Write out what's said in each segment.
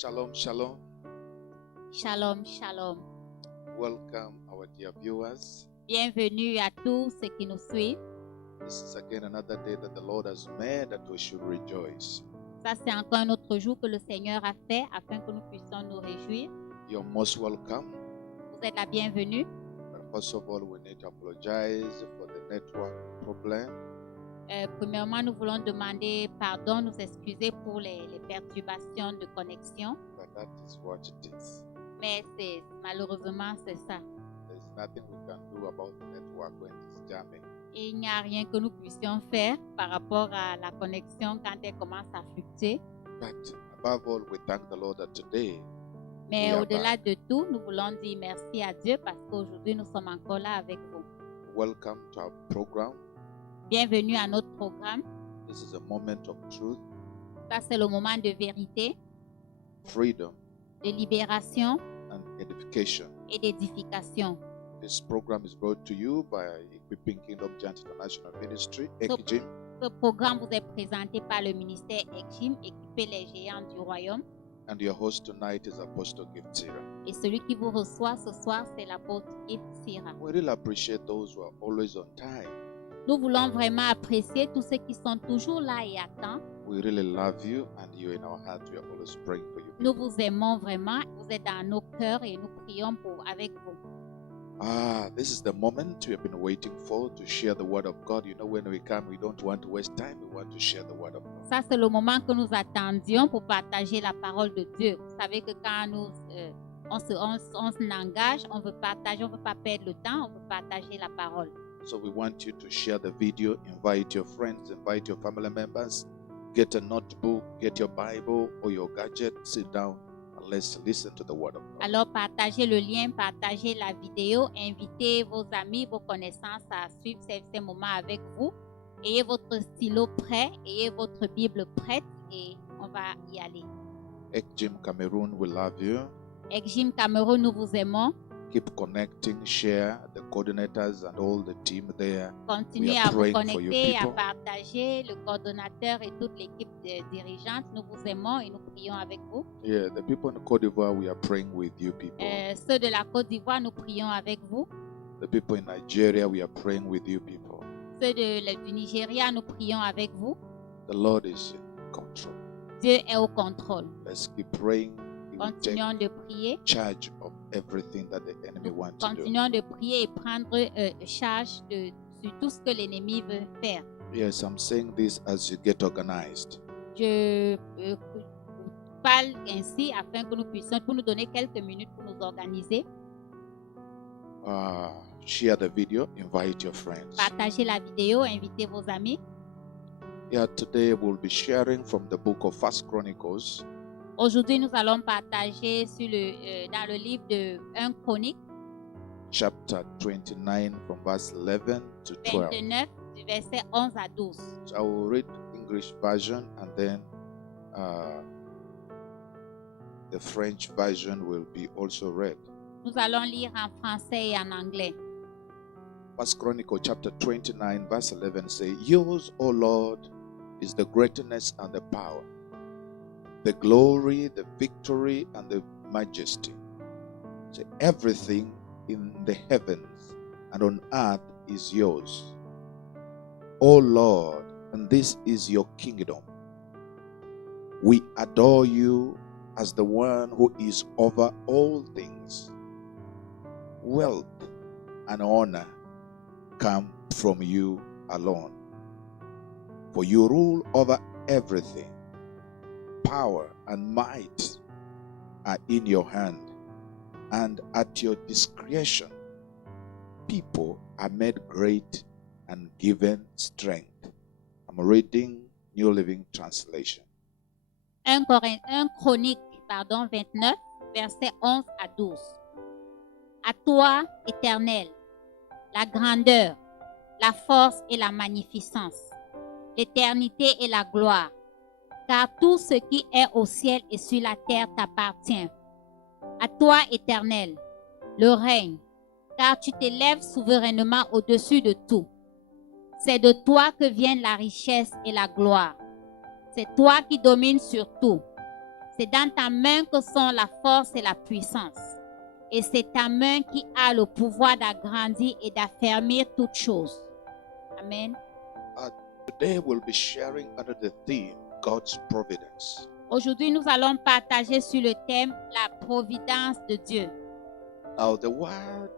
Shalom, shalom. Shalom, shalom. Welcome, our dear viewers. Bienvenue à tous ceux qui nous suivent. This is again another day that the Lord has made that we should rejoice. Ça, c'est encore un autre jour que le Seigneur a fait afin que nous puissions nous réjouir. You're most welcome. Vous êtes la bienvenue. But first of all, we need to apologize for the network problem. Premièrement, nous voulons demander pardon, nous excuser pour les perturbations de connexion. But that is what it is. Mais malheureusement, c'est ça. There's nothing we can do about the network when it's jamming. Et il n'y a rien que nous puissions faire par rapport à la connexion quand elle commence à fluctuer. But above all, we thank the Lord that today Mais we are au-delà back. de tout, nous voulons dire merci à Dieu parce qu'aujourd'hui, nous sommes encore là avec vous. Welcome to our program. Bienvenue à notre programme. This is a moment of truth, Ça, c'est le moment de vérité, freedom, de libération and edification. et d'édification. This program is brought to you by Equipping Kingdom Giant International Ministry, So- EKGIM. Ce programme vous est présenté par le ministère ECGIM, Équiper les géants du royaume. And your host tonight is Apostle Gift Sira. Et celui qui vous reçoit ce soir, c'est l'apôtre Gift Sira. We really appreciate those who are always on time. Nous voulons vraiment apprécier tous ceux qui sont toujours là et à temps. We really love you, and you're in our heart. We are always praying for you. Nous vous aimons vraiment. Vous êtes dans nos cœurs et nous prions avec vous. This is the moment we have been waiting for to share the word of God. You know, when we come, we don't want to waste time. We want to share the word of God. Ça, c'est le moment que nous attendions pour partager la parole de Dieu. Vous savez que quand on s'engage, on veut partager, on ne veut pas perdre le temps, on veut partager la parole. So we want you to share the video, invite your friends, invite your family members, get a notebook, get your Bible or your gadget, sit down, and let's listen to the word of God. Alors, partagez le lien, partagez la vidéo, invitez vos amis, vos connaissances à suivre ces moments avec vous. Ayez votre stylo prêt, ayez votre Bible prête et on va y aller. EKGIM Cameroon, we love you. ECGIM Cameroun, nous vous aimons. Keep connecting, share the coordinators and all the team there. Continuez We are à vous praying for you connecter, à people. partager, le coordonnateur et toute l'équipe dirigeante. Nous vous aimons et nous prions avec vous. Yeah, the people in Cote d'Ivoire, we are praying with you people. Ceux de la Côte d'Ivoire, nous prions avec vous. The people in Nigeria, we are praying with you people. Ceux du Nigeria, nous prions avec vous. The Lord is in control. Dieu est au contrôle. Let's keep praying. He will take Continuons de prier. charge of everything that the enemy wants to do. Continuons de prier et prendre charge sur tout ce que l'ennemi veut faire. Yes, I'm saying this as you get organized. Je parle ainsi afin que nous puissions, pour nous donner quelques minutes pour nous organiser. Share the video, invite your friends. Partagez la vidéo, invitez vos amis. Yeah, today we'll be sharing from the book of First Chronicles, Aujourd'hui, nous allons partager dans le livre de 1 Chronique chapter 29 from verse 11 to 12. 29, du verset 11 à 12. So I will read English version and then the French version will be also read. Nous allons lire en français et en anglais. First Chronicle chapter 29 verse 11 say, Yours, O Lord, is the greatness and the power, the glory, the victory, and the majesty. Say, everything in the heavens and on earth is yours, O Lord, and this is your kingdom. We adore you as the one who is over all things. Wealth and honor come from you alone. For you rule over everything. Power and might are in your hand, and at your discretion, people are made great and given strength. I'm reading New Living Translation. 1 Chronique 29, verset 11 à 12. À toi, Éternel, la grandeur, la force et la magnificence, l'éternité et la gloire, car tout ce qui est au ciel et sur la terre t'appartient. À toi, Éternel, le règne, car tu t'élèves souverainement au-dessus de tout. C'est de toi que viennent la richesse et la gloire. C'est toi qui domines sur tout. C'est dans ta main que sont la force et la puissance. Et c'est ta main qui a le pouvoir d'agrandir et d'affermir toutes choses. Amen. Today we'll be sharing under the theme God's providence. Aujourd'hui, nous allons partager sur le thème la providence de Dieu. Now, the word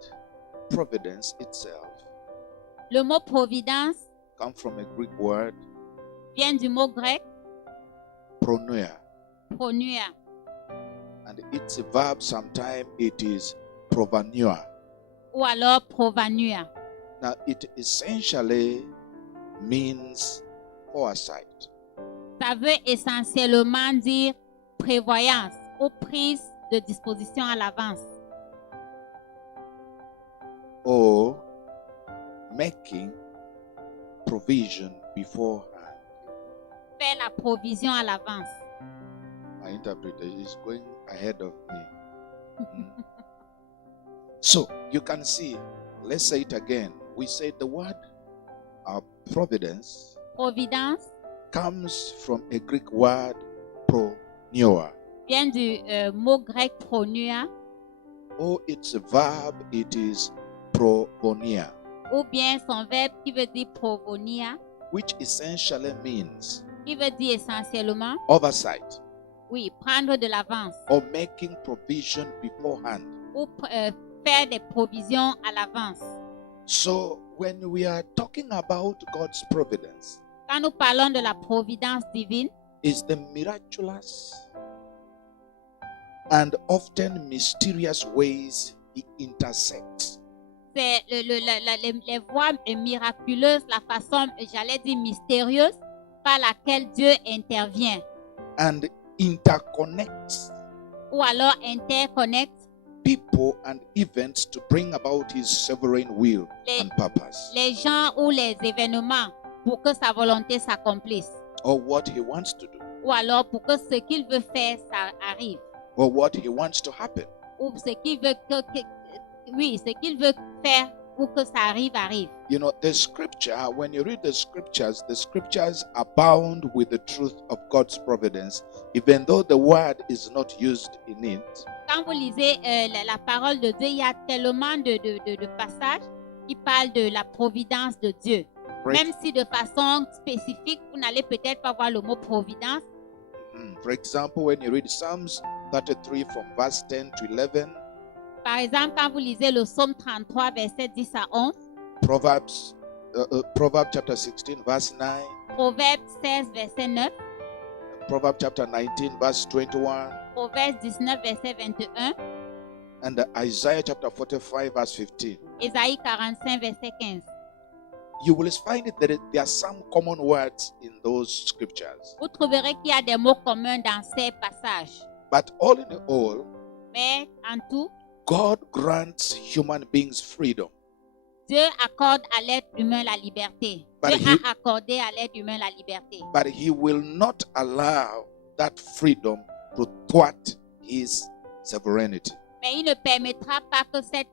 providence itself Le mot providence comes from a Greek word, vient du mot grec pronoia, pronuia. and its a verb. Sometimes it is provanua. Ou alors provanua. Now, it essentially means foresight. Ça veut essentiellement dire prévoyance ou prise de disposition à l'avance. Or making provision beforehand. Faire la provision à l'avance. My interpreter is going ahead of me. So you can see, let's say it again. We say the word providence Providence comes from a Greek word pronoia. vient du mot grec pronua Or its a verb, it is provonia, ou bien son verbe qui veut dire provonia, which essentially means qui veut dire essentiellement, oversight oui, prendre de l'avance or making provision beforehand. ou faire des provisions à l'avance. So when we are talking about God's providence, Quand nous parlons de la providence divine, is the miraculous and often mysterious ways he intersects c'est les voies miraculeuses, la façon, j'allais dire mystérieuse, par laquelle Dieu intervient and interconnects ou alors interconnecte people and events to bring about his sovereign will and purpose, les gens ou les événements pour que sa volonté s'accomplisse or what he wants to do, ou alors pour que ce qu'il veut faire, ça arrive or what he wants to happen. ou ce qu'il veut ce qu'il veut faire pour que ça arrive. You know, the scripture, when you read the scriptures abound with the truth of God's providence, even though the word is not used in it. Quand vous lisez la parole de Dieu, il y a tellement de passages qui parlent de la providence de Dieu. Même si de façon spécifique, vous n'allez peut-être pas voir le mot providence. For example, when you read Psalms 33 from verse 10 to 11, Par exemple, quand vous lisez le psaume 33, verset 10 à 11, Proverbs chapter 16, verse 9, Proverbe 16, verset 9, Proverbs chapter 19, verse 21, Proverbe 19, verset 21, and Isaiah chapter 45, verse 15. Ésaïe 45, verset 15. You will find that there are some common words in those scriptures. Vous trouverez qu'il y a des mots communs dans ces passages. But all in all, Mais en tout, God grants human beings freedom. Dieu accorde à l'être humain la liberté. But Dieu a accordé à l'être humain la liberté. But he will not allow that freedom to thwart his sovereignty. Mais il ne permettra pas que cette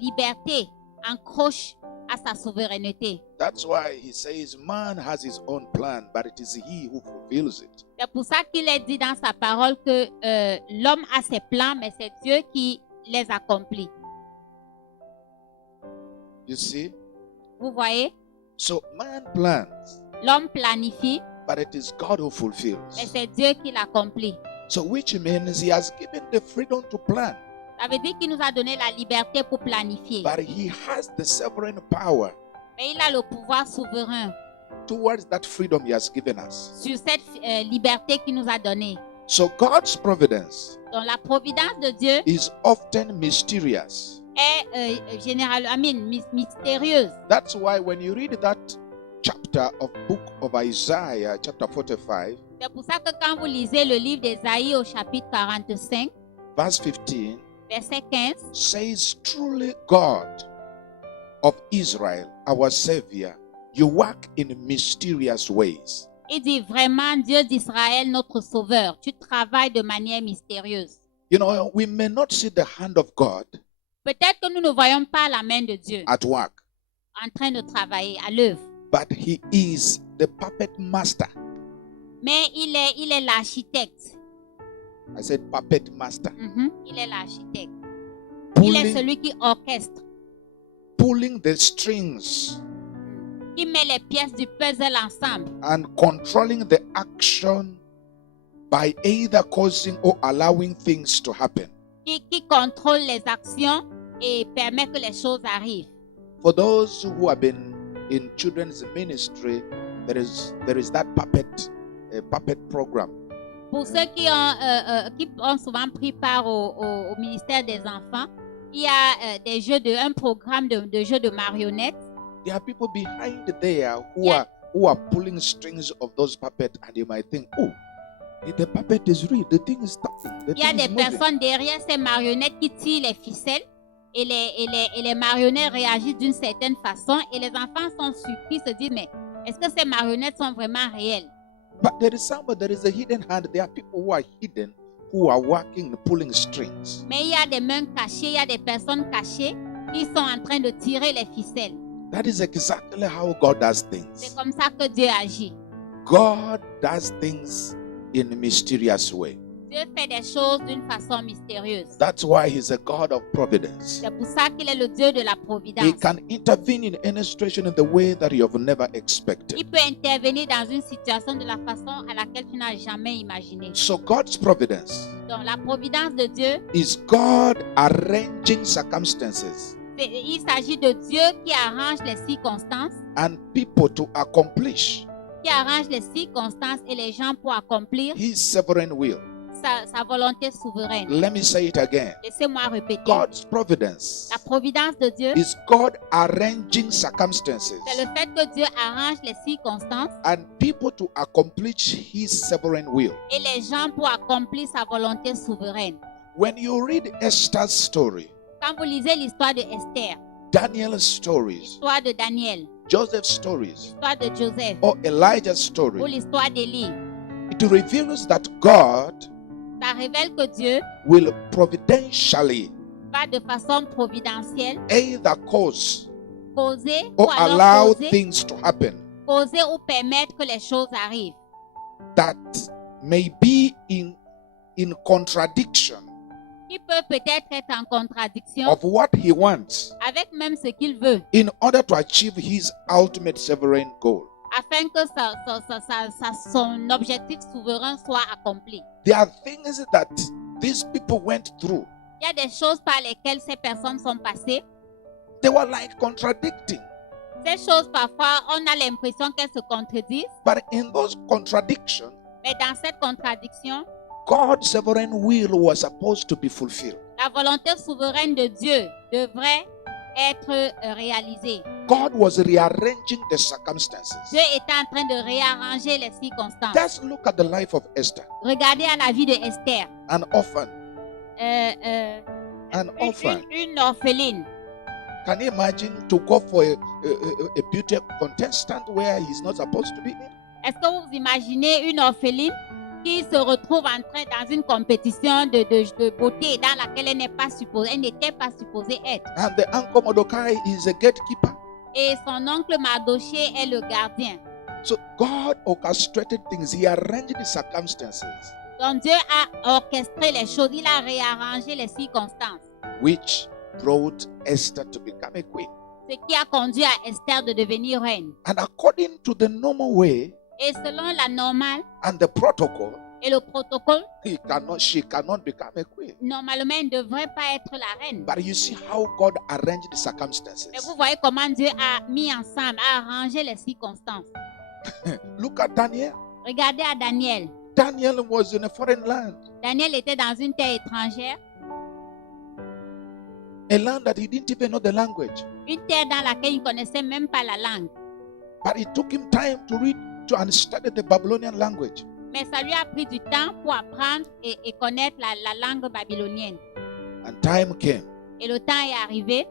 liberté encroche à sa souveraineté. That's why he says man has his own plan, but it is he who fulfills it. C'est pour ça qu'il est dit dans sa parole que l'homme a ses plans, mais c'est Dieu qui les accomplit. You see? Vous voyez? So man plans, L'homme planifie, but it is God who mais fulfills. c'est Dieu qui l'accomplit. So which means he has given the freedom to plan, Ça veut dire qu'il nous a donné la liberté pour planifier. but he has the sovereign power Mais il a le pouvoir souverain towards that freedom he has given us. sur cette liberté qu'il nous a donnée. So God's providence Donc la providence de Dieu is often mysterious. est mystérieuse. That's why when you read that chapter of book of Isaiah, chapter 45, C'est pour ça que quand vous lisez le livre d'Ésaïe au chapitre 45, verse 15, verset 15, says, truly God of Israel, our Savior, you work in mysterious ways. il dit vraiment Dieu d'Israël, notre sauveur, tu travailles de manière mystérieuse. You know, we may not see the hand of God Peut-être que nous ne voyons pas la main de Dieu at work, en train de travailler à l'œuvre, but He is the puppet master. mais il est l'architecte. I said puppet master. Il est l'architecte. Il est Pulling, celui qui orchestre, pulling the strings qui met les pièces du puzzle ensemble and controlling the action by either causing or allowing things to happen. qui contrôle les actions et permet que les choses arrivent. For those who have been in children's ministry, there is that puppet program. Pour ceux qui ont souvent pris part au ministère des enfants, il y a un programme de jeux de marionnettes. There are people behind there who Yeah. are pulling strings of those puppets, and you might think, oh, the puppet is real, the thing is talking, the Il y a thing des is moving. personnes derrière ces marionnettes qui tirent les ficelles et les marionnettes réagissent d'une certaine façon et les enfants sont surpris, se disent mais est-ce que ces marionnettes sont vraiment réelles? But there is a hidden hand. There are people who are hidden, who are working, pulling strings. Mais il y a des mains cachées, il y a des personnes cachées qui sont en train de tirer les ficelles. That is exactly how God does C'est things. comme ça que Dieu agit. God does things in a mysterious way. Dieu fait des choses d'une façon mystérieuse. That's why He's a God of providence. C'est pour ça qu'il est le Dieu de la He providence. can intervene in any situation in the way that you have never expected. Il peut intervenir dans une situation de la façon à laquelle tu n'as jamais imaginé. So God's providence Donc la providence de Dieu, is God arranging circumstances il s'agit de Dieu qui arrange les circonstances, and people to accomplish et les gens pour accomplir His sovereign will. sa volonté souveraine. Let me say it again. Laissez-moi répéter. God's providence La providence de Dieu, is God arranging circumstances c'est le fait que Dieu arrange les circonstances and people to accomplish His sovereign will. et les gens pour accomplir sa volonté souveraine. When you read Esther's story, Quand vous lisez l'histoire de Esther, Daniel's stories, l'histoire de Daniel, Joseph's stories, l'histoire de Joseph or Elijah's ou story, l'histoire d'Élie, it reveals that God ça révèle que Dieu will providentially va de façon providentielle either cause causer ou or alors allow causer, things to happen causer ou permettre que les choses arrivent that may be in contradiction qui peut peut-être être en contradiction of what He wants avec même ce qu'il veut in order to achieve His ultimate sovereign goal. afin que son objectif souverain soit accompli. There are things that these people went through. Il y a des choses par lesquelles ces personnes sont passées. They were like contradicting. Ces choses, parfois, on a l'impression qu'elles se contredisent, But in those contradictions, mais dans cette contradiction, God's sovereign will was supposed to be fulfilled. la volonté souveraine de Dieu devrait être réalisée. God was rearranging the circumstances. Dieu était en train de réarranger les circonstances. Just look at the life of Esther, Regardez à la vie de Esther, an orphan. An orphan. une orpheline. Can you imagine to go for a beauty contestant where he's not supposed to be in? Est-ce que vous imaginez une orpheline qui se retrouve dans une compétition de beauté dans laquelle elle n'était pas supposée être? And the uncle Mordecai is a gatekeeper. Et son oncle Mardoché est le gardien. So God orchestrated things. He arranged the circumstances Donc Dieu a orchestré les choses, il a réarrangé les circonstances, which brought Esther to become a queen. ce qui a conduit à Esther de devenir reine. And according to the normal way Et selon la normale and the protocol, et le protocole, she cannot become a queen. normalement, elle ne devrait pas être la reine. But you see how God arranged the circumstances. Mais vous voyez comment Dieu a mis ensemble, a arrangé les circonstances. Look at Daniel. Regardez à Daniel. Daniel was in a foreign land, Daniel était dans une terre étrangère, a land that he didn't even know the language. une terre dans laquelle il ne connaissait même pas la langue. But it took him time to read and study the Babylonian language. Mais ça lui a pris du temps pour apprendre et connaître la langue babylonienne. And time came Et le temps est arrivé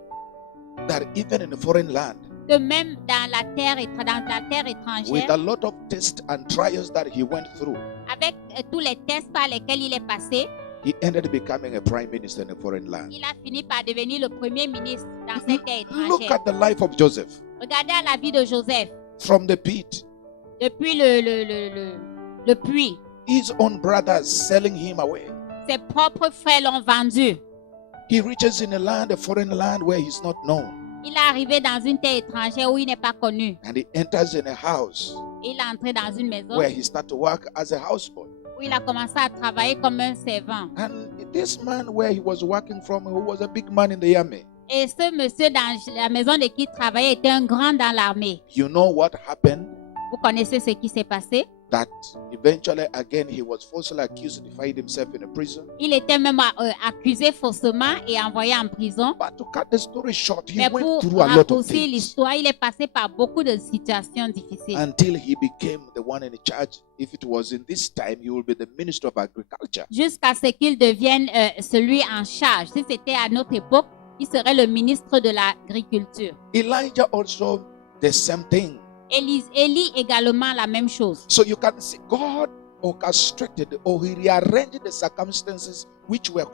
that even in a foreign land, que même dans la terre with étrangère, a lot of tests and trials that he went through, avec tous les tests par lesquels il est passé, he ended up becoming a prime minister in a foreign land. il a fini par devenir le premier ministre dans cette terre Look étrangère. at the life of Joseph. Regardez à la vie de Joseph. From the pit, Depuis le puits, his own brothers selling him away. Ses propres frères l'ont vendu. He reaches in a foreign land where he's not known. Il est arrivé dans une terre étrangère où il n'est pas connu. And he enters in a house Il est entré dans une maison where he started to work as a houseboy. où il a commencé à travailler comme un servant. And this man where he was working from, who was a big man in the army, Et ce monsieur dans la maison de qui il travaillait était un grand dans l'armée. you know what happened? Vous connaissez ce qui s'est passé? That eventually again he was falsely accused to find himself in a prison. Il était même accusé faussement et envoyé en prison. But to cut the story short, he Mais went pour through a lot of raccourcir things l'histoire, il est passé par beaucoup de situations difficiles. until he became the one in charge. If it was in this time, he will be the minister of agriculture. Jusqu'à ce qu'il devienne celui en charge. Si c'était à notre époque, il serait le ministre de l'agriculture. Elijah also the same thing. Élie également la même chose. So you can see God orchestrated or he rearranged the circumstances which were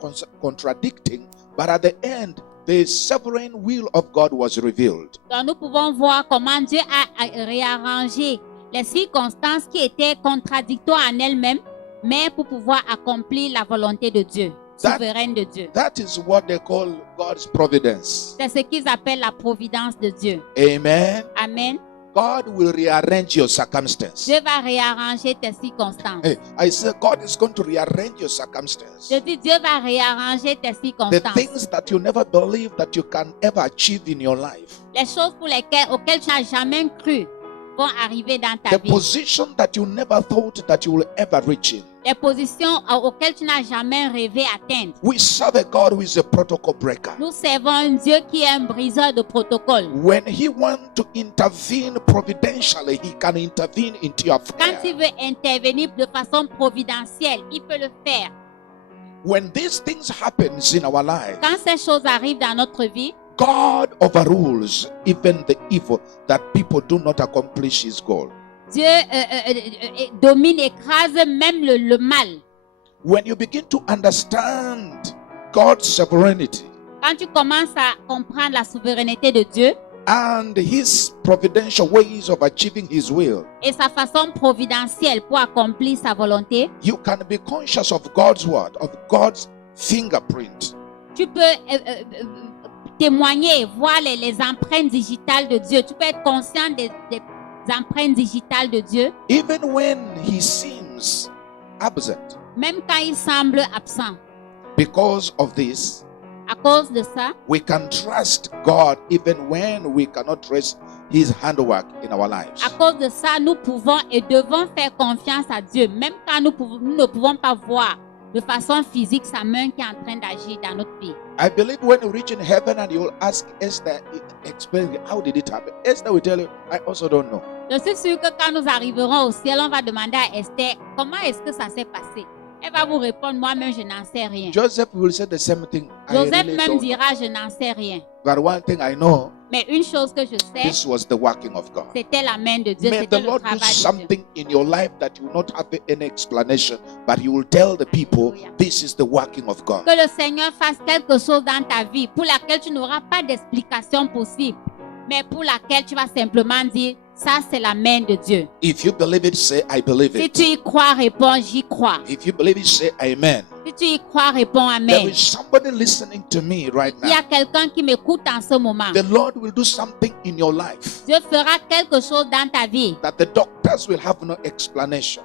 contradicting, but at the end, the sovereign will of God was revealed. Donc nous pouvons voir comment Dieu a réarrangé les circonstances qui étaient contradictoires en elles-mêmes, mais pour pouvoir accomplir la volonté de Dieu, souveraine de Dieu. That is what they call God's providence. C'est ce qu'ils appellent la providence de Dieu. Amen. Amen. God will rearrange your circumstances. Dieu va réarranger tes circonstances. Hey, I said God is going to rearrange your circumstances. Je dis Dieu va réarranger tes The circonstances. things that you never believed that you can ever achieve in your life. Les choses auxquelles tu n'as jamais cru vont arriver dans ta The vie. position that you never thought that you will ever reach in. Les positions auxquelles tu n'as jamais rêvé atteindre. We serve a God who is a protocol breaker. Nous servons un Dieu qui est un briseur de protocole. When he wants to intervene providentially, he can intervene into your Quand affair. il veut intervenir de façon providentielle, il peut le faire. When these things happen in our life, Quand ces choses arrivent dans notre vie, God overrules even the evil that people do not accomplish his goal. Dieu domine, écrase même le mal. When you begin to understand God's sovereignty Quand tu commences à comprendre la souveraineté de Dieu and his providential ways of achieving his will, et sa façon providentielle pour accomplir sa volonté, you can be conscious of God's word, of God's fingerprint. tu peux témoigner, voir les empreintes digitales de Dieu. Tu peux être conscient des empreintes digitales de Dieu, Even when he seems absent. même quand il semble absent. Because of this, À cause de ça, we can trust God even when we cannot trace his handwork in our lives. à cause de ça, nous pouvons et devons faire confiance à Dieu, même quand nous ne pouvons pas voir de façon physique sa main qui est en train d'agir dans notre vie. I believe when you reach in heaven and you'll ask Esther, explain how did it happen? Esther will tell you, I also don't know. Je suis sûre que quand nous arriverons au ciel, on va demander à Esther comment est-ce que ça s'est passé. Elle va vous répondre, moi-même, je n'en sais rien. Joseph will say the same thing. I Joseph really même don't know. dira, je n'en sais rien. But one thing I know, Mais une chose que je sais, this was the working of God. c'était la main de Dieu, May c'était the le Lord do travail de Dieu. something in your life that you will not have any explanation, but you will tell the people, this is the working of God. Que le Seigneur fasse quelque chose dans ta vie pour laquelle tu n'auras pas d'explication possible, mais pour laquelle tu vas simplement dire, ça c'est la main de Dieu. If you believe it, say, I believe Si it. tu y crois, réponds, j'y crois. If you believe it, say, Amen. Si tu y crois, réponds, There Amen. is somebody listening to me right Il y a now. quelqu'un qui m'écoute en ce moment. The Lord will do something in your life Dieu fera quelque chose dans ta vie that the doctors will have no explanation.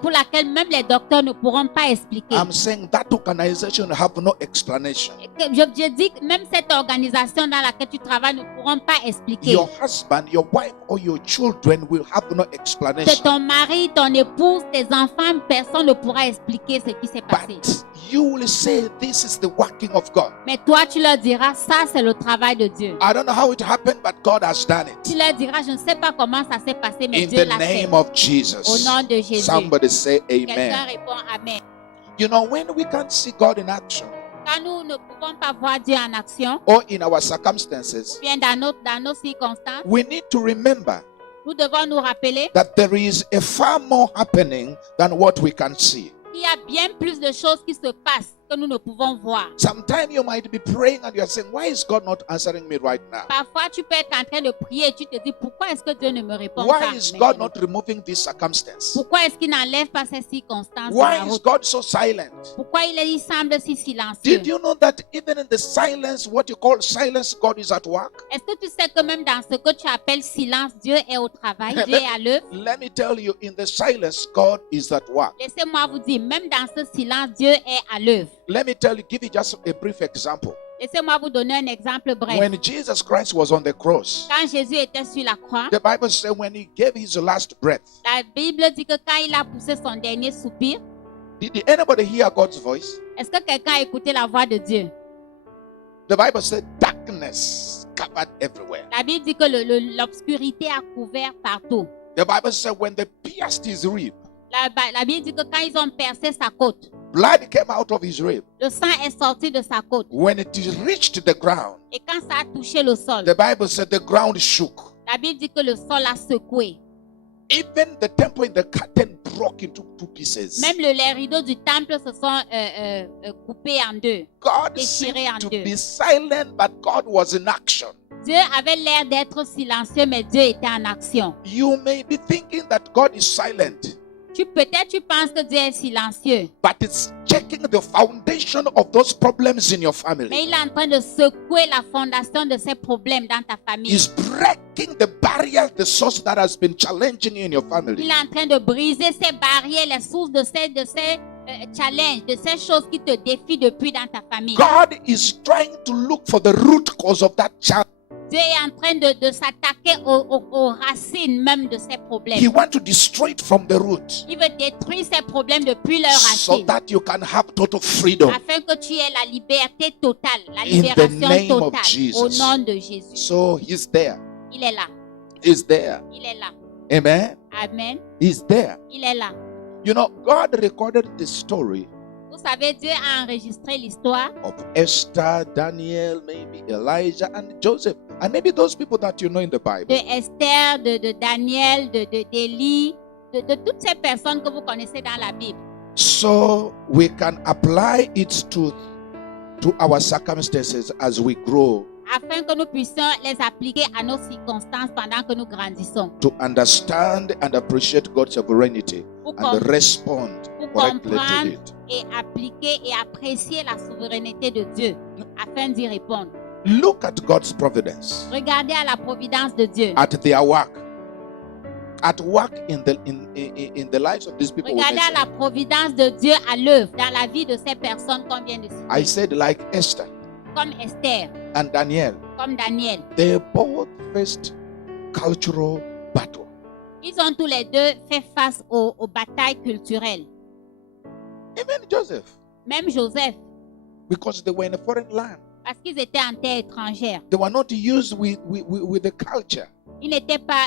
pour laquelle même les docteurs ne pourront pas expliquer. I'm saying that organization will have no explanation. Je dis que même cette organisation dans laquelle tu travailles ne pourront pas expliquer. Your husband, your wife, or your children will have no C'est explanation. ton mari, ton épouse, tes enfants, personne ne pourra expliquer ce qui s'est passé. But you will say, this is the working of God. Mais toi, tu leur diras, ça c'est le travail de Dieu. I don't know how it happened, but God has done Tu it. leur diras, je ne sais pas comment ça s'est passé, mais In Dieu the l'a fait. name of Au Jesus. nom de Jésus. Somebody say Quelqu'un amen. répond Amen. You know, when we can't see God in action Quand nous ne pouvons pas voir Dieu en action, or in our circumstances, bien dans nos circonstances, we need to remember nous devons nous rappeler that there is a far more happening than what we can see. qu'il y a bien plus de choses qui se passent que nous ne pouvons voir. Sometimes you might be praying and you are saying, why is God not answering me right now? Parfois, tu peux être en train de prier et tu te dis, pourquoi est-ce que Dieu ne me répond Why pas is God maintenant? not removing this circumstance? Pourquoi est-ce qu'il n'enlève pas ces circonstances de la Why is route? God so silent? Pourquoi il semble si silencieux? Did you know that even in the silence, what you call silence, God is at work? Est-ce que tu sais que même dans ce que tu appelles silence, Dieu est au travail, Dieu est à l'œuvre? Let me tell you, in the silence, God is at work. Laissez-moi vous dire, même dans ce silence, Dieu est à l'œuvre. Let me tell you, give you just a brief example. Laissez-moi vous donner un exemple bref. When Jesus Christ was on the cross, Quand Jésus était sur la croix, the Bible says when he gave his last breath, la Bible dit que quand il a poussé son dernier soupir, did anybody hear God's voice? est-ce que quelqu'un a écouté la voix de Dieu? The Bible said darkness covered everywhere. La Bible dit que l'obscurité a couvert partout. The Bible said when they pierced his rib, La Bible dit que quand ils ont percé sa côte, blood came out of his rib. le sang est sorti de sa côte. When it reached the ground, Et quand ça a touché le sol, the Bible said the ground shook. la Bible dit que le sol a secoué. Even the temple in the curtain broke into two pieces. Même les rideaux du temple se sont coupés en deux. God déchiré seemed en to deux. be silent, but God was in action. Dieu avait l'air d'être silencieux, mais Dieu était en action. You may be thinking that God is silent, Peut-être tu penses que Dieu est silencieux, but it's checking the foundation of those problems in your mais family. il est en train de secouer la fondation de ces problèmes dans ta famille. He's breaking the barrier, the source that has been challenging you in your Il family. est en train de briser ces barrières, les sources de ces challenges, de ces choses qui te défient depuis dans ta famille. God is trying to look for the root cause of that challenge. Dieu est en train de s'attaquer aux racines même de ces problèmes. He wants to destroy it from the root Il veut détruire ces problèmes depuis leurs so racines, that you can have total freedom. afin que tu aies la liberté totale, la In the libération name of totale Jesus. au nom de Jésus. So he's there. Il est là, He's there. il est là. Amen. Amen. He's there. Il est là. You know, God recorded the story Vous savez, Dieu a enregistré l'histoire of Esther, Daniel, maybe Elijah, and Joseph, and maybe those people that you know in the Bible. de Esther, de Daniel, d'Élie, de toutes ces personnes que vous connaissez dans la Bible. So we can apply it to our circumstances as we grow, Afin que nous puissions les appliquer à nos circonstances pendant que nous grandissons. to understand and appreciate God's sovereignty Pour, and com- respond pour correctly to comprendre it. et appliquer et apprécier la souveraineté de Dieu afin d'y répondre. Look at God's providence Regardez à la providence de Dieu. at their work. At work in the lives of these people. we Regardez à mentioned. la providence de Dieu à l'œuvre dans la vie de ces personnes qu'on vient de I citer. said, like Esther Comme Esther, and Daniel, comme Daniel. they both faced cultural battle. Ils ont tous les deux fait face aux batailles culturelles. Even Joseph, Même Joseph, because they were in a foreign land. parce qu'ils étaient en terre étrangère. They were not used with the culture. Ils n'étaient pas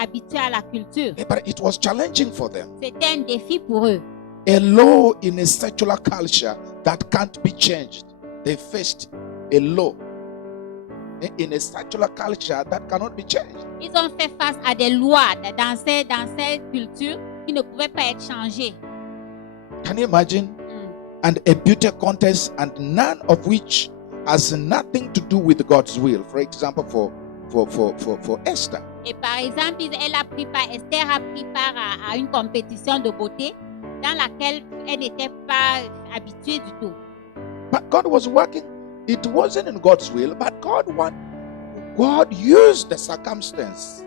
habitués à la culture. But it was challenging for them. C'était un défi pour eux. A law in a secular culture that can't be changed. They faced a law in a secular culture that cannot be changed. Ils ont fait face à des lois dans ces cultures qui ne pouvaient pas être changées. Can you imagine? And a beauty contest, and none of which has nothing to do with God's will. For example, for Esther. Et par exemple, Esther a pris part à une compétition de beauté dans laquelle elle n'était pas habituée du tout. But God was working. It wasn't in God's will, but God used the circumstance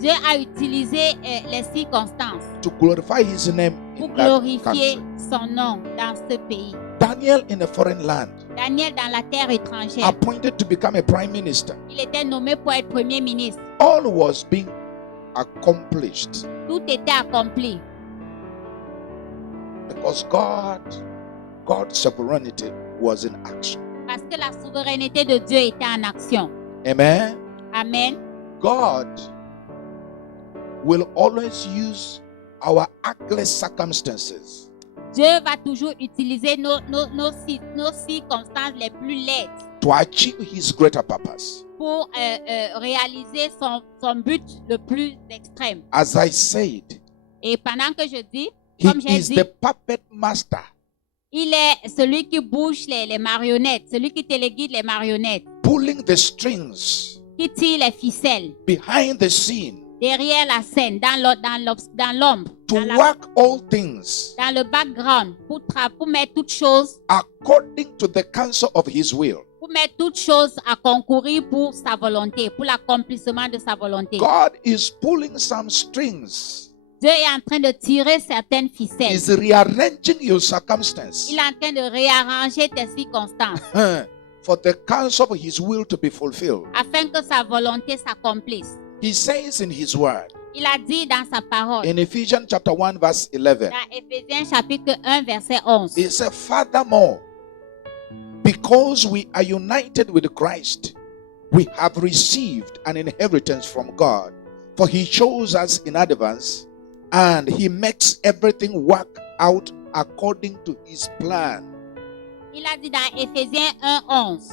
Dieu a utilisé les circonstances to glorify His name pour in that glorifier country. son nom dans ce pays. Daniel in a foreign land, Daniel dans la terre étrangère, appointed to become a prime minister. il était nommé pour être premier ministre. All was being accomplished Tout était accompli because God's sovereignty was in action. parce que la souveraineté de Dieu était en action. Amen. Amen. God will always use our ugly circumstances Dieu va toujours utiliser nos circonstances les plus laides to achieve His greater purpose. pour réaliser son but le plus extrême. As I said, Et pendant que je dis, He comme j'ai is dit, the puppet master Il est celui qui bouge les marionnettes, celui qui téléguide les marionnettes, pulling the strings qui tire les ficelles behind the scene derrière la scène, dans l'ombre, to dans, work all things dans le background, pour mettre toutes choses, according to the counsel of his will. pour mettre toutes choses à concourir pour sa volonté, pour l'accomplissement de sa volonté. God is pulling some strings. Dieu est en train de tirer certaines ficelles. He's rearranging your circumstance Il est en train de réarranger tes circonstances for the counsel of his will to be fulfilled. afin que sa volonté s'accomplisse. He says in his word, Il a dit dans sa parole, in Ephesians chapter 1 verse 11, dans Éphésiens chapitre 1 verset 11, he said, furthermore, because we are united with Christ, we have received an inheritance from God. For he chose us in advance, and he makes everything work out according to his plan. il a dit dans Éphésiens 1 11,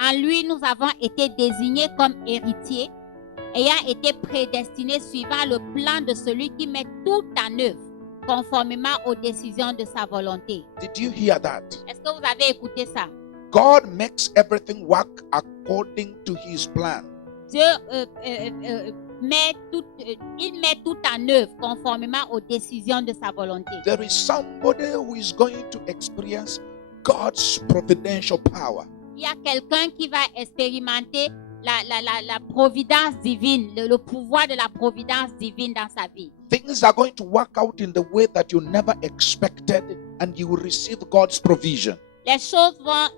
en lui nous avons été désignés comme héritiers, ayant été prédestinés suivant le plan de celui qui met tout en œuvre, conformément aux décisions de sa volonté. Did you hear that? Est-ce que vous avez écouté ça? God makes everything work according to his plan. Dieu met tout en œuvre conformément aux décisions de sa volonté. There is somebody who is going to experience God's providential power. Il y a quelqu'un qui va expérimenter la providence divine, le pouvoir de la providence divine dans sa vie. Things are going to work out in the way that you never expected, and you will receive God's provision. Les choses vont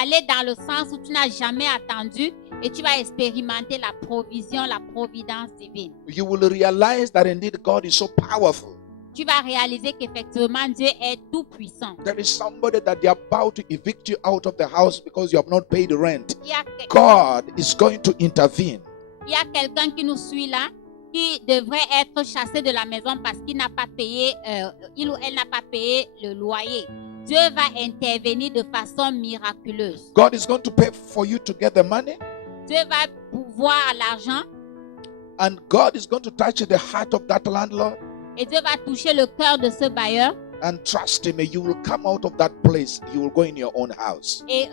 aller dans le sens où tu n'as jamais attendu et tu vas expérimenter la provision, la providence divine. You will realize that indeed God is so powerful. Tu vas réaliser qu'effectivement Dieu est tout puissant. There is somebody that they are about to evict you out of the house because you have not paid rent. Il God is going to intervene. y a quelqu'un qui nous suit là, qui devrait être chassé de la maison parce qu'il n'a pas payé, il ou elle n'a pas payé le loyer. Dieu va intervenir de façon miraculeuse. God is going to pay for you to get the money, Dieu va pourvoir l'argent and God is going to touch the heart of that landlord. et Dieu va toucher le cœur de ce bailleur. And trust me, you will come out of that place. You will go in your own house. Et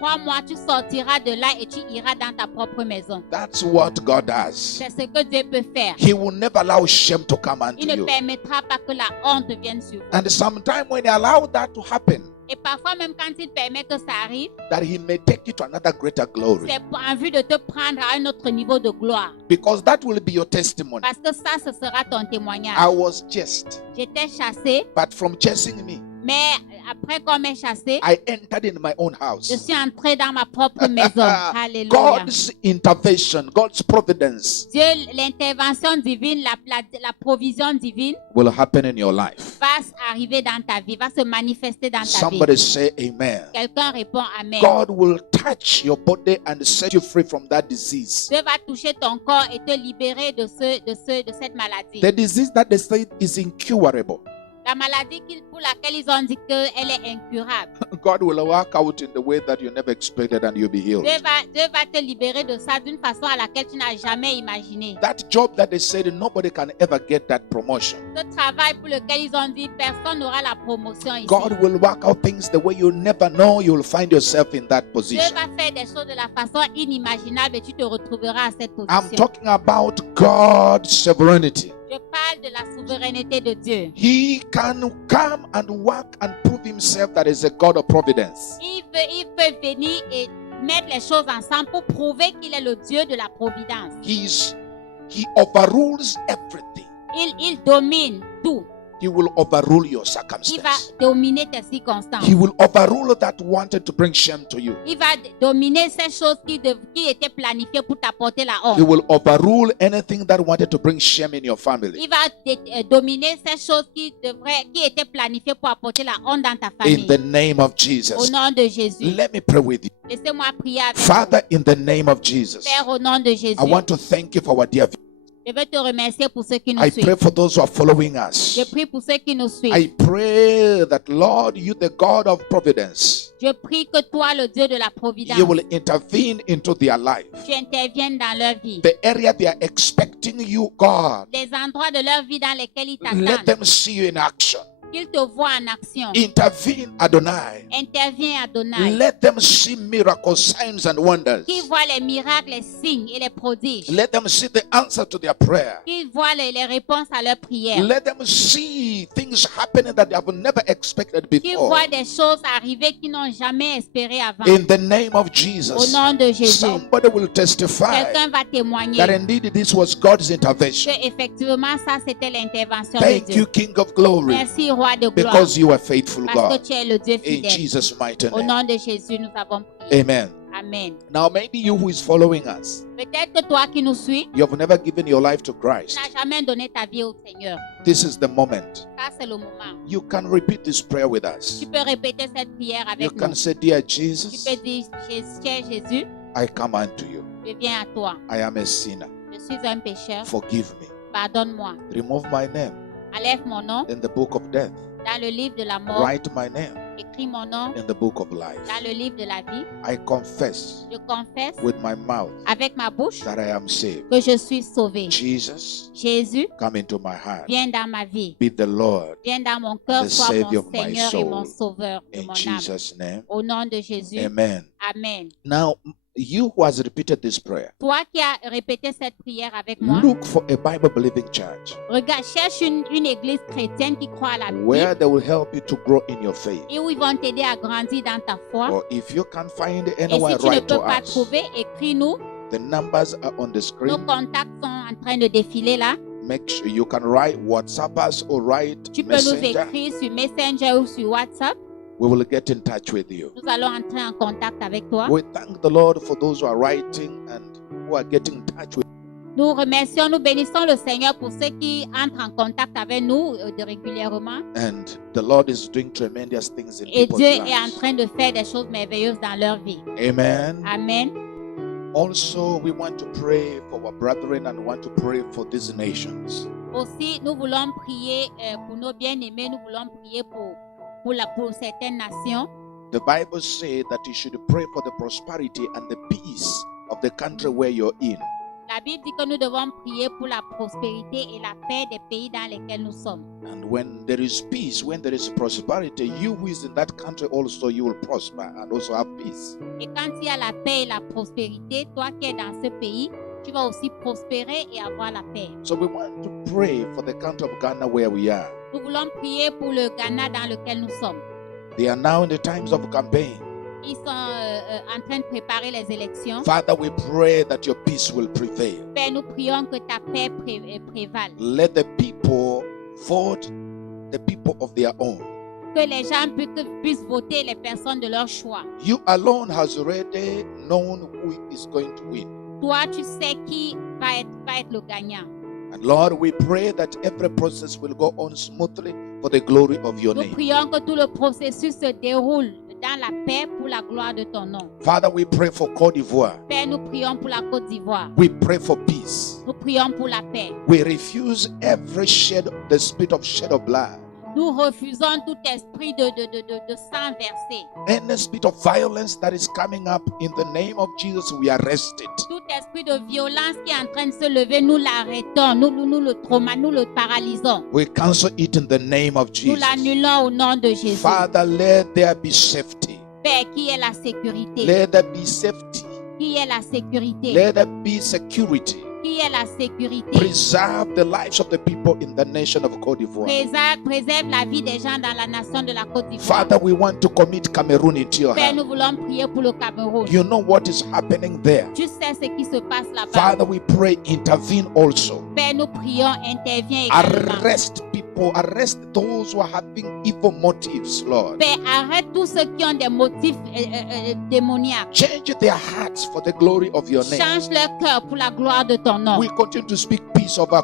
crois-moi, tu sortiras de là et tu iras dans ta propre maison. That's what God does. C'est ce que Dieu peut faire. He will never allow shame to come Il unto ne you. permettra pas que la honte vienne sur vous. And sometimes when He allow that to happen, Et parfois, même quand il permet que ça arrive, that He may take you to another greater glory. c'est en vue de te prendre à un autre niveau de gloire. Because that will be your testimony. Parce que ça, ce sera ton témoignage. I was chased, J'étais chassé, but from chasing me, mais après qu'on m'ait chassé, I entered in my own je house. suis entré dans ma propre maison. Alléluia. God's intervention, God's providence Dieu, l'intervention divine, la provision divine will happen in your life. va arriver dans ta vie, va se manifester dans ta vie. Somebody say amen. Quelqu'un répond Amen. God will touch your body and set you free from that disease. Dieu va toucher ton corps et te libérer de cette maladie. The disease that they say is incurable. La maladie pour laquelle ils ont dit qu'elle est incurable. God will work out in the way that you never expected and you'll be healed. Dieu va te libérer de ça d'une façon à laquelle tu n'as jamais imaginé. That job that they said nobody can ever get that promotion. Ce travail pour lequel ils ont dit personne n'aura la promotion ici. God will work out things the way you never know you'll find yourself in that Dieu position. va faire des choses de la façon inimaginable et tu te retrouveras à cette I'm position. talking about God's sovereignty. Je parle de la souveraineté de Dieu. He can come and work and prove himself that is a God of providence. Il peut venir et mettre les choses ensemble pour prouver qu'il est le Dieu de la providence. He overrules everything. Il domine tout. He will overrule your Il va circumstance. dominer tes circonstances. He will overrule that wanted to bring shame to you. Il va dominer ces choses qui étaient planifiées pour t'apporter la He honte. will overrule anything that wanted to bring shame in your family. Il va dominer ces choses qui étaient planifiées pour apporter la honte dans ta In famille. the name of Au Jesus. nom de Jésus. Let me pray with you. Laissez-moi prier avec vous. Father, in the name of Jesus, Père, au nom de Jésus. I want to thank you for our dear. Je veux te remercier pour ceux qui nous I suivent. pray for those who are following us. Je prie pour ceux qui nous suivent. I pray that, Lord, you, the God of providence, Je prie que toi, le Dieu de la providence, you will intervene into their life. tu interviennes dans leur vie. The area they are expecting you, God, Les endroits de leur vie dans lesquels ils let t'attendent. them see you in action. Qu'il te voie en action. Intervene, Adonai. Interviens, Adonai. Let them see miracles, signs, and wonders. Qu'ils voient les miracles, les signes et les prodiges. Let them see the answer to their prayer. Qu'ils voient les réponses à leurs prières. Let them see things happening that they have never expected Qu'ils before. voient des choses arriver qu'ils n'ont jamais espéré avant. In the name of Au Jesus, nom de Jésus. somebody will testify Quelqu'un va témoigner that indeed this was God's intervention. que effectivement ça c'était l'intervention de Thank you, Dieu. King of Glory, Merci, roi de gloire. because you are faithful, Parce God. que tu es le Dieu In fidèle. Jesus' mighty Au name. nom de Jésus, nous avons prié. Amen. Amen. Now, maybe you who is following us, Peut-être que toi qui nous suis, you have never given your life to tu Christ. n'as jamais donné ta vie au Seigneur. This is the moment. Ça, c'est le moment. You can repeat this prayer with us. Tu peux répéter cette prière You avec can nous. say, Dear Tu Jesus, peux dire, cher Jésus, I come unto you. je viens à toi. I am a sinner. Je suis un pécheur. Forgive me. Pardonne-moi. Remove my name Enlève mon nom in the book of death. dans le livre de la mort. Write my name Écris mon nom in the book of life. dans le livre de la vie. I confess Je confesse with my mouth avec ma bouche that I am saved. que je suis sauvé. Jesus, Jésus, come into my heart. viens dans ma vie. Be the Lord. Viens dans mon cœur, The sois Savior mon of my Seigneur et mon soul. Sauveur de In mon âme. Jesus' name. Au nom de Jésus. Amen. Amen. Now, you who has repeated this prayer, Toi qui as répété cette prière avec moi, look for a Bible-believing church regarde, cherche une église chrétienne qui croit à la where Bible they will help you to grow in your faith. et où ils vont t'aider à grandir dans ta foi. Or if you can't find Et anyone, si tu ne write peux to pas us. trouver, écris-nous. The numbers are on the Nos screen. contacts sont en train de défiler là. Make sure you can write WhatsApp us or write Tu peux nous Messenger. écrire sur Messenger ou sur WhatsApp. We will get in touch with you. Nous allons entrer en contact avec toi. We thank the Lord for those who are writing and who are getting in touch with. Nous remercions, nous bénissons le Seigneur pour ceux qui entrent en contact avec nous régulièrement. And the Lord is doing tremendous things in Et people's Dieu est en lives. train de faire des choses merveilleuses dans leur vie. Amen. Amen. Also, we want to pray for our brethren and want to pray for these nations. Aussi, nous voulons prier pour nos bien-aimés, nous voulons prier pour certaines nations. The Bible says that you should pray for the prosperity and the peace of the country where you're in. La Bible dit que nous devons prier pour la prospérité et la paix des pays dans lesquels nous sommes. And when there is peace, when there is prosperity, you who is in that country also, you will prosper and also have peace. Et quand il y a la paix et la prospérité, toi qui es dans ce pays, tu vas aussi prospérer et avoir la paix. So we want to pray for the country of Ghana where we are. Nous voulons prier pour le Ghana dans lequel nous sommes. They are now in the times of campaign. Ils sont en train de préparer les élections. Father, we pray that your peace will prevail. Père, nous prions que ta paix prévale. Let the people vote the people of their own. Que les gens puissent voter les personnes de leur choix. You alone has already known who is going to win. Toi, tu sais qui va être le gagnant. And Lord, we pray that every process will go on smoothly for the glory of your Nous name. prions que tout le processus se déroule dans la paix pour la gloire de ton nom. Father, we pray for Côte d'Ivoire. Père, nous prions pour la Côte d'Ivoire. We pray for peace. Nous prions pour la paix. We refuse every the spirit of shed of blood. Nous refusons tout esprit de sang versé. Any spirit of violence that is coming up in the name of Jesus, we arrest it. Tout esprit de violence qui est en train de se lever, nous l'arrêtons. Nous le traumatisons, nous le paralysons. We cancel it in the name of Nous Jesus. l'annulons au nom de Jésus. Father, let there be safety. Père, qui est la sécurité? Let there be safety. Qui est la sécurité? Let there be security. Qui est la sécurité? Preserve the lives of the people in the nation of Côte d'Ivoire. Préserve la vie des gens dans la nation de la Côte d'Ivoire. Father, we want to commit Cameroon into your Père, hands. nous voulons prier pour le Cameroun. You know what is happening there. Tu sais ce qui se passe là-bas. Father, we pray, intervene also. Père, nous prions, interviens également. Arrest people, arrest those who are having evil motives, Lord. Père, arrête tous ceux qui ont des motifs démoniaques. Change their hearts for the glory of your name. Change leur cœur pour la gloire de ton nom. We continue to speak peace over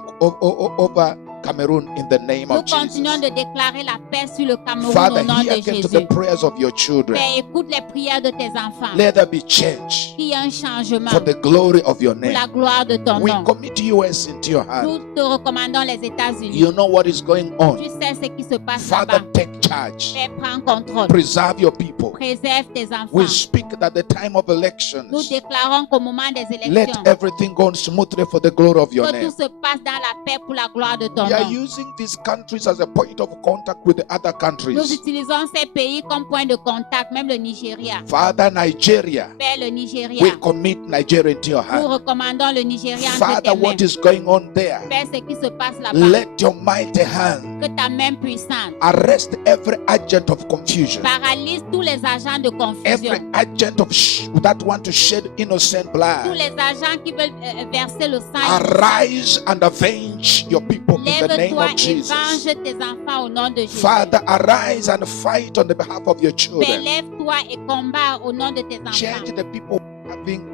Cameroon in the name Nous of Jesus. continuons de déclarer la paix sur le Cameroun Father, au nom de hearken to Jésus. the prayers of your children. Père, écoute les prières de tes enfants. Let there be change Qu'il y ait un changement for the glory of your pour name. la gloire de ton We nom. commit US into your hand. Nous te recommandons les États-Unis. You know what is going on. Tu sais ce qui se passe Father, là-bas. take charge. Père, prends contrôle. Preserve your people. Préserve tes enfants. We speak that the time of Nous elections, déclarons qu'au moment des let élections, everything go smoothly for the glory of your que name. tout se passe dans la paix pour la gloire de ton We are moment. using these countries as a point of contact with the other Nous countries. utilisons ces pays comme point de contact, même le Nigeria. Father, Nigeria, Père, le we Nigeria. commit Nigeria into your Nous hand. recommandons le Nigeria entre Father, tes mains. what is going on there? Père, ce qui se passe là-bas, Let your mighty hand que ta main puissante arrest every agent of confusion, paralyse tous les agents de every confusion, agent of that want to shed innocent tous blood. les agents qui veulent verser le sang. Arise and avenge your people in the name Lève-toi of et Jesus. venge tes enfants au nom de Jésus. Father, arise and fight on the behalf of your Père, children. lève-toi et combat au nom de tes enfants. Change the people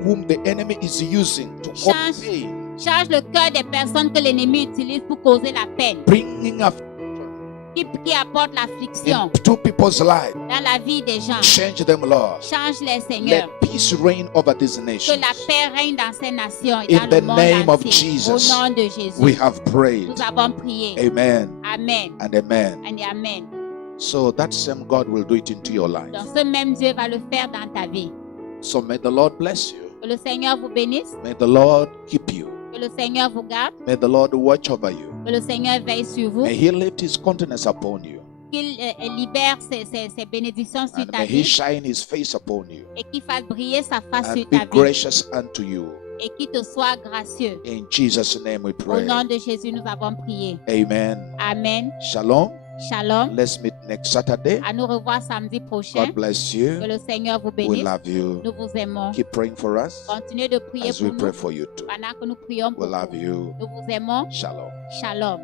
whom the enemy is using to cause Change. pain, Change le cœur des personnes que l'ennemi utilise pour causer la peine, bringing up qui apporte l'affliction into people's lives. dans la vie des gens. Change them, Lord. Change-les, Seigneur. Let peace reign over these Que nations. la paix règne dans ces nations et In dans the le monde name of entier. Jesus, Au nom de Jésus, We have prayed. nous avons prié. Amen Amen. and amen. Et amen. So that same God will do it into your life. Donc ce même Dieu va le faire dans ta vie. So may the Lord bless you. Que le Seigneur vous bénisse. May the Lord keep you. Que le Seigneur vous garde. May the Lord watch over you. Que le Seigneur veille sur vous. May He lift His countenance upon you. Qu'il libère ses bénédictions sur And ta may He vie. shine His face upon you. Et qu'il fasse briller sa face And sur be ta vie. gracious unto you. Et qu'il te soit gracieux. In Jesus' name we Au pray. nom de Jésus, nous avons prié. Amen. Amen. Shalom. Shalom. Let's meet next Saturday. À nous revoir samedi prochain. God bless Que you. le Seigneur vous We bénisse. love you. Nous vous aimons. Keep praying for us Continuez de prier as we pour pray nous for you too. pendant que nous prions We pour love vous. you. Nous vous aimons. Shalom. Shalom.